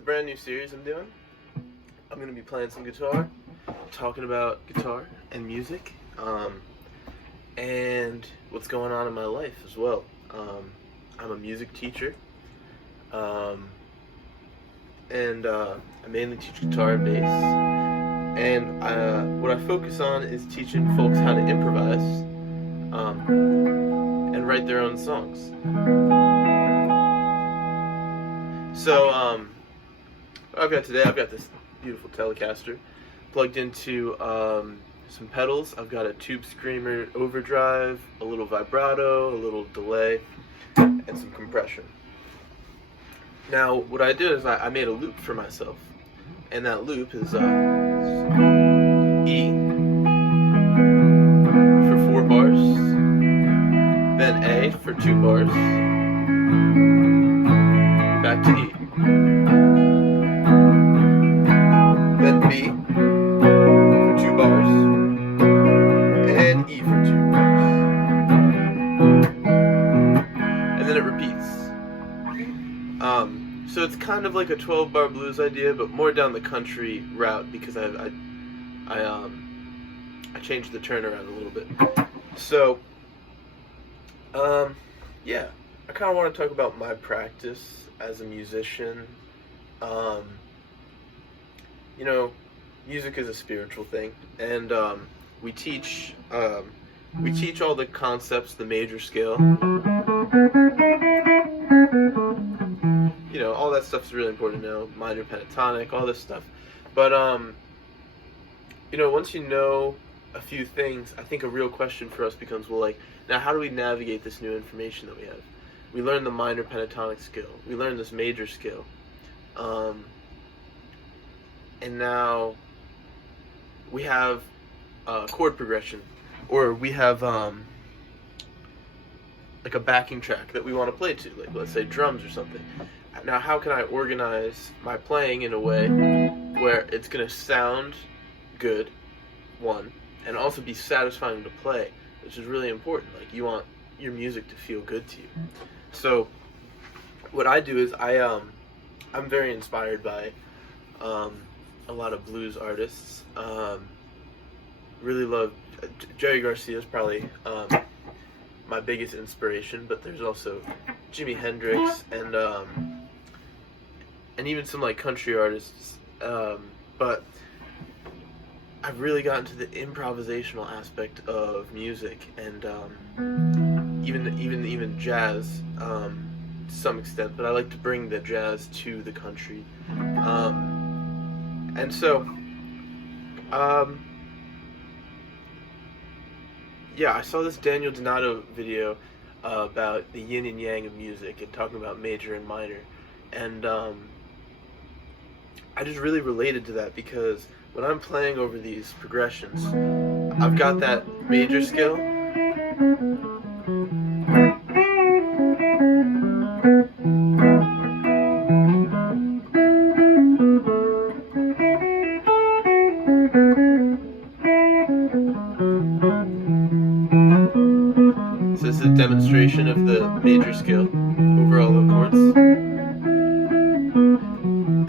brand new series I'm doing. I'm going to be playing some guitar, talking about guitar and music, and what's going on in my life as well. I'm a music teacher, and I mainly teach guitar and bass, and what I focus on is teaching folks how to improvise and write their own songs. So, I've got this beautiful Telecaster plugged into some pedals. I've got a Tube Screamer overdrive, a little vibrato, a little delay, and some compression. Now, what I did is I made a loop for myself, and that loop is E for 4 bars, then A for 2 bars, back to E, then B for 2 bars, and E for 2 bars, and then it repeats. So it's kind of like a 12-bar blues idea, but more down the country route because I changed the turn around a little bit. So, yeah, I kind of want to talk about my practice as a musician. You know, music is a spiritual thing, and we teach all the concepts, the major scale. You know, all that stuff's really important to know, minor pentatonic, all this stuff. But, you know, once you know a few things, I think a real question for us becomes, well, like, now how do we navigate this new information that we have? We learn the minor pentatonic scale. We learn this major scale. And now we have chord progression, or we have like a backing track that we want to play to, like let's say drums or something. Now how can I organize my playing in a way where it's going to sound good, one, and also be satisfying to play, which is really important. Like, you want your music to feel good to you. So what I do is I'm very inspired by a lot of blues artists. Really love Jerry Garcia is probably my biggest inspiration, but there's also Jimi Hendrix and even some like country artists. But I've really gotten to the improvisational aspect of music, and even jazz to some extent. But I like to bring the jazz to the country, and so yeah, I saw this Daniel Donato video about the yin and yang of music and talking about major and minor, and I just really related to that because when I'm playing over these progressions, I've got that major scale, so this is a demonstration of the major scale over all the chords,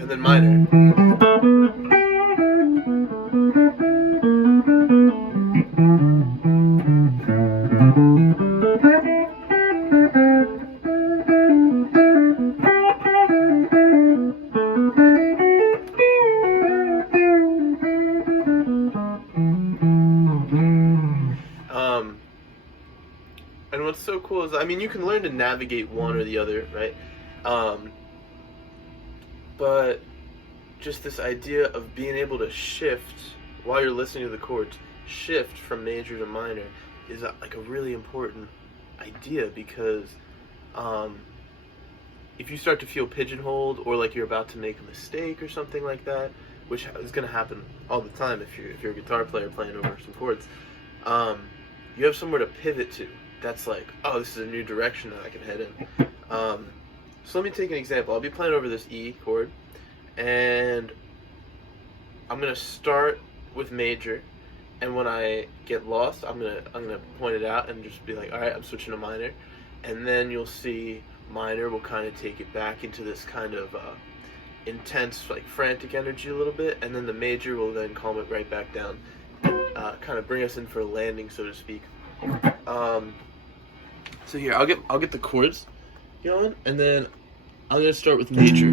and then minor. And what's so cool is, I mean, you can learn to navigate one or the other, right? But just this idea of being able to shift while you're listening to the chords, shift from major to minor, is like a really important idea, because if you start to feel pigeonholed, or like you're about to make a mistake or something like that, which is going to happen all the time if you're a guitar player playing over some chords, you have somewhere to pivot to. That's like, oh, this is a new direction that I can head in. So let me take an example. I'll be playing over this E chord, and I'm gonna start with major, and when I get lost, I'm gonna point it out and just be like, all right, I'm switching to minor, and then you'll see minor will kind of take it back into this kind of intense, like frantic energy a little bit, and then the major will then calm it right back down, kind of bring us in for a landing, so to speak. So here, I'll get the chords going, and then I'm gonna start with major.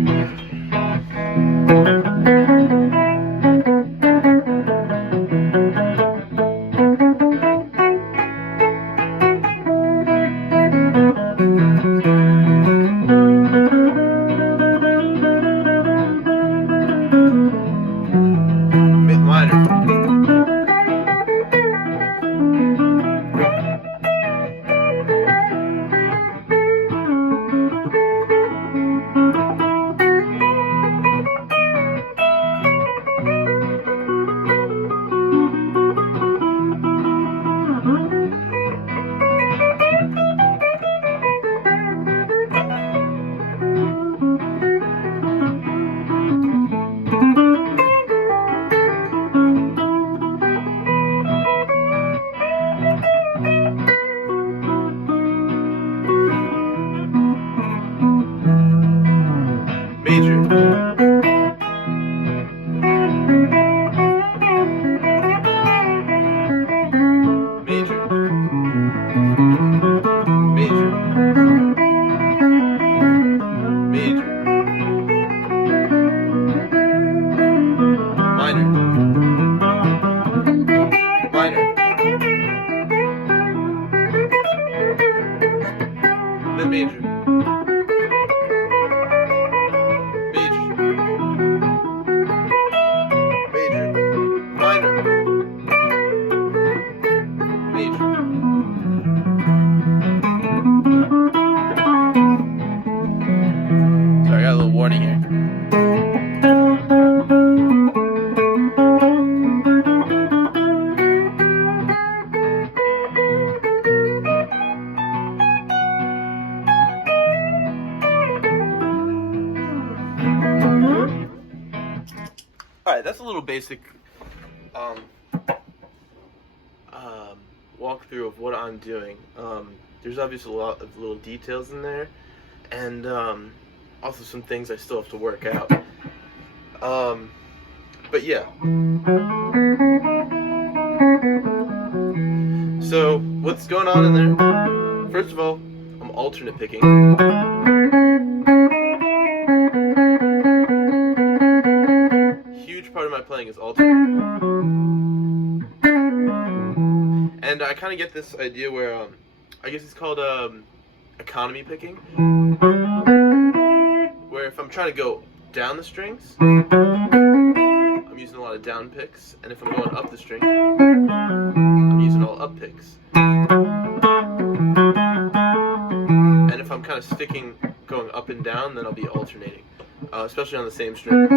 Alright, that's a little basic walkthrough of what I'm doing. There's obviously a lot of little details in there, and also some things I still have to work out. But yeah. So, what's going on in there? First of all, I'm alternate picking. Huge part of my playing is alternate. And I kind of get this idea where, I guess it's called economy picking, where if I'm trying to go down the strings, I'm using a lot of down picks, and if I'm going up the string, I'm using all up picks. And if I'm kind of sticking, going up and down, then I'll be alternating, especially on the same string.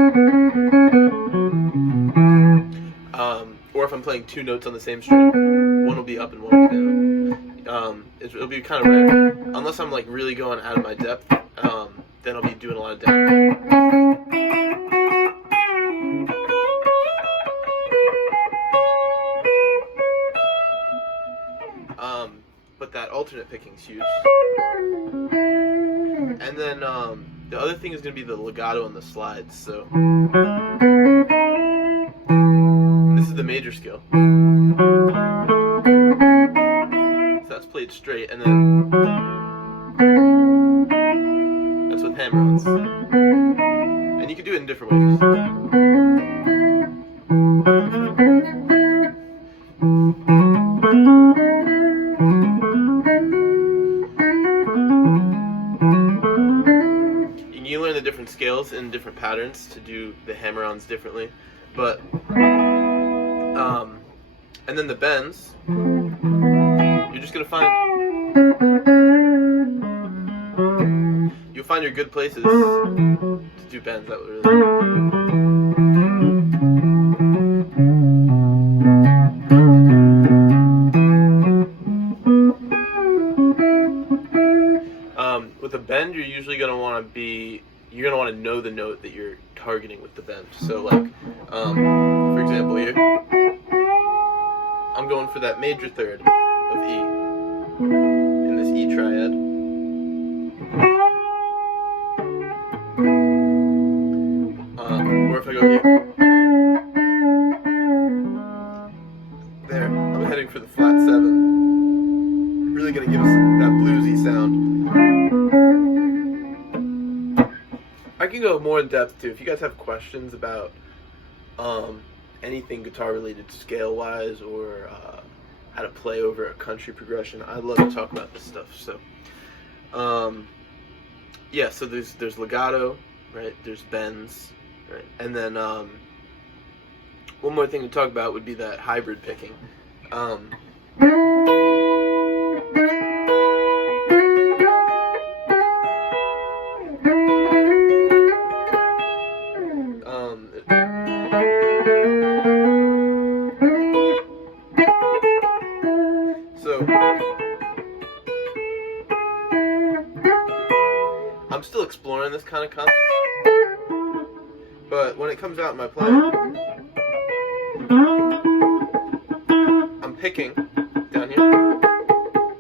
Or if I'm playing two notes on the same string, one will be up and one will be down. It'll be kind of rare, unless I'm like really going out of my depth. Then I'll be doing a lot of down. But that alternate picking is huge. And then the other thing is going to be the legato and the slides. So this is the major scale. So that's played straight, and then that's with hammer-ons. And you can do it in different ways. You learn the different scales and different patterns to do the hammer-ons differently. But and then the bends, you're just gonna find, you'll find your good places to do bends. That would really. With a bend, you're usually gonna want to know the note that you're targeting with the bend. So like, for example here, I'm going for that major third of E in this E triad. show you. There, I'm heading for the flat 7. Really gonna give us that bluesy sound. I can go more in depth too. If you guys have questions about anything guitar related scale wise, or how to play over a country progression, I'd love to talk about this stuff. So yeah, so there's legato, right? There's bends, right? And then one more thing to talk about would be that hybrid picking. So I'm still exploring this kind of concept, but when it comes out in my playing, I'm picking down here, and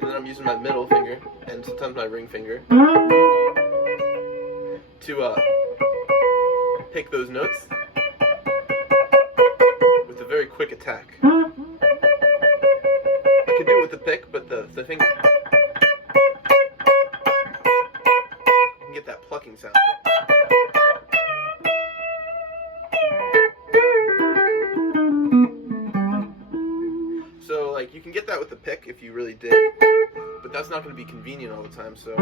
then I'm using my middle finger and sometimes my ring finger to pick those notes with a very quick attack. I can do it with the pick, but the finger, you can get that plucking sound. So like you can get that with the pick if you really did, but that's not going to be convenient all the time. So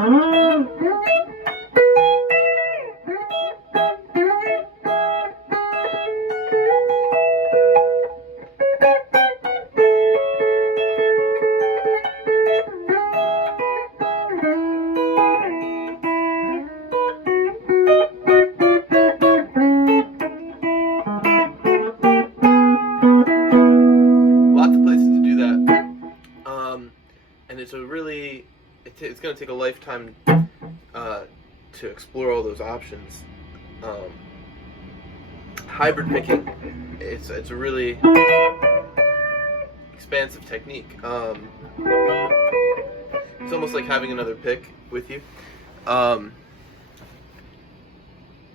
it's going to take a lifetime to explore all those options. Hybrid picking, it's a really expansive technique. It's almost like having another pick with you.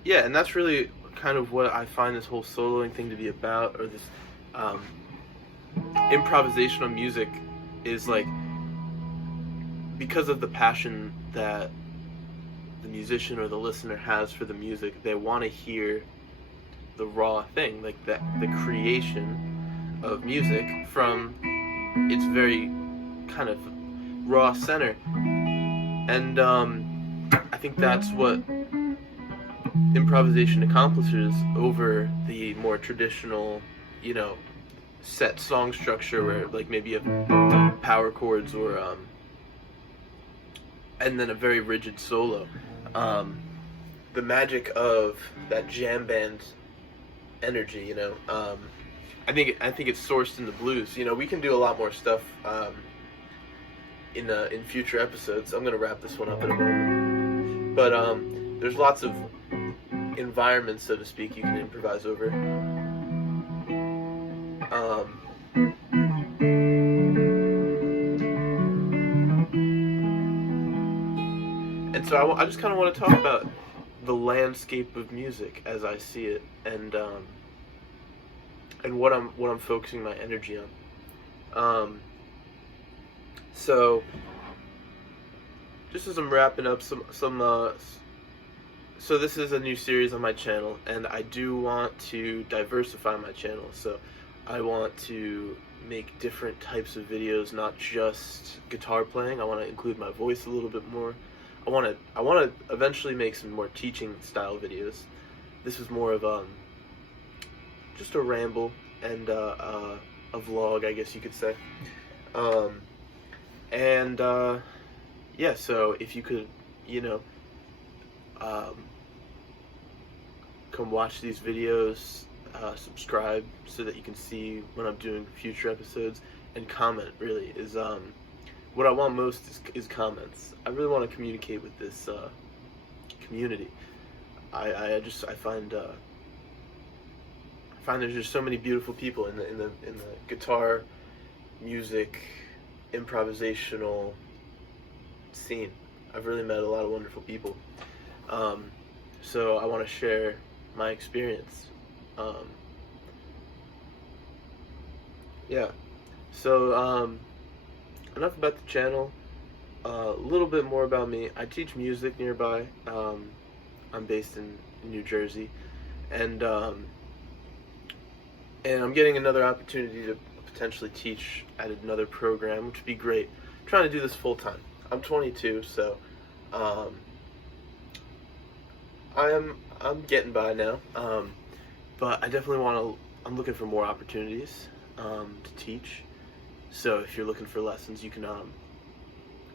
Yeah, and that's really kind of what I find this whole soloing thing to be about, or this improvisational music is like, because of the passion that the musician or the listener has for the music, they want to hear the raw thing, like that, the creation of music from its very kind of raw center. And I think that's what improvisation accomplishes over the more traditional, you know, set song structure where like maybe you have power chords or and then a very rigid solo. The magic of that jam band energy, you know, I think it's sourced in the blues. You know, we can do a lot more stuff in future episodes. I'm gonna wrap this one up in a moment, but there's lots of environments, so to speak, you can improvise over. And so I just kind of want to talk about the landscape of music as I see it, and what I'm focusing my energy on. So just as I'm wrapping up so this is a new series on my channel, and I do want to diversify my channel. So I want to make different types of videos, not just guitar playing. I want to include my voice a little bit more. I want to eventually make some more teaching style videos. This is more of just a ramble and a vlog, I guess you could say. Yeah, so if you could, you know, come watch these videos, subscribe so that you can see when I'm doing future episodes, and comment really is what I want most is comments. I really want to communicate with this community. I find there's just so many beautiful people in the guitar music improvisational scene. I've really met a lot of wonderful people. So I want to share my experience Um, yeah. So enough about the channel. A little bit more about me. I teach music nearby. I'm based in New Jersey, and I'm getting another opportunity to potentially teach at another program, which would be great. I'm trying to do this full time. I'm 22, so I'm getting by now. But I definitely want to. I'm looking for more opportunities to teach. So if you're looking for lessons, you can.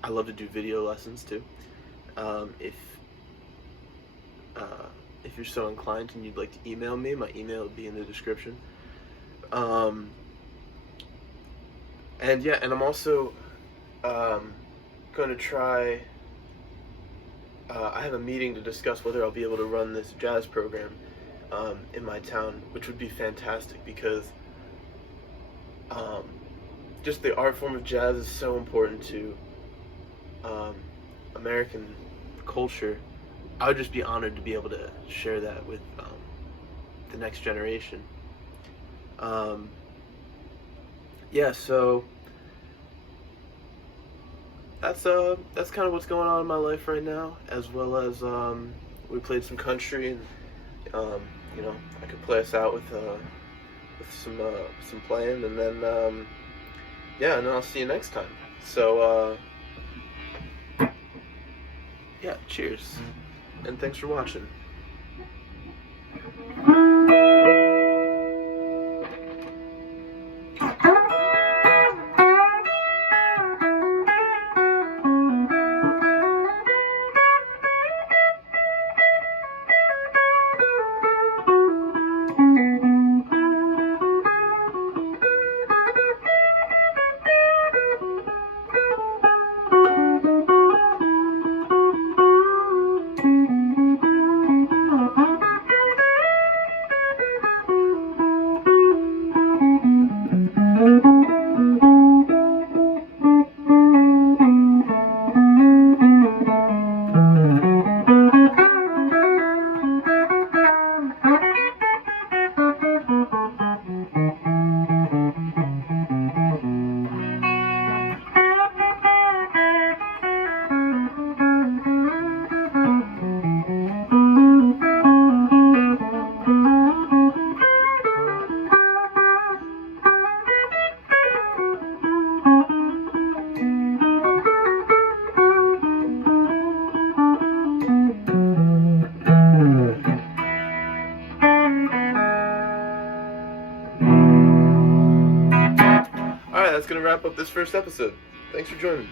I love to do video lessons too. If you're so inclined and you'd like to email me, my email will be in the description. And yeah, and I'm also going to try. I have a meeting to discuss whether I'll be able to run this jazz program in my town, which would be fantastic because just the art form of jazz is so important to American culture. I would just be honored to be able to share that with the next generation. Yeah, so that's kind of what's going on in my life right now, as well as we played some country, and you know, I could play us out with some playing, and then yeah, and then I'll see you next time. So yeah, cheers, and thanks for watching. Alright, that's going to wrap up this first episode. Thanks for joining.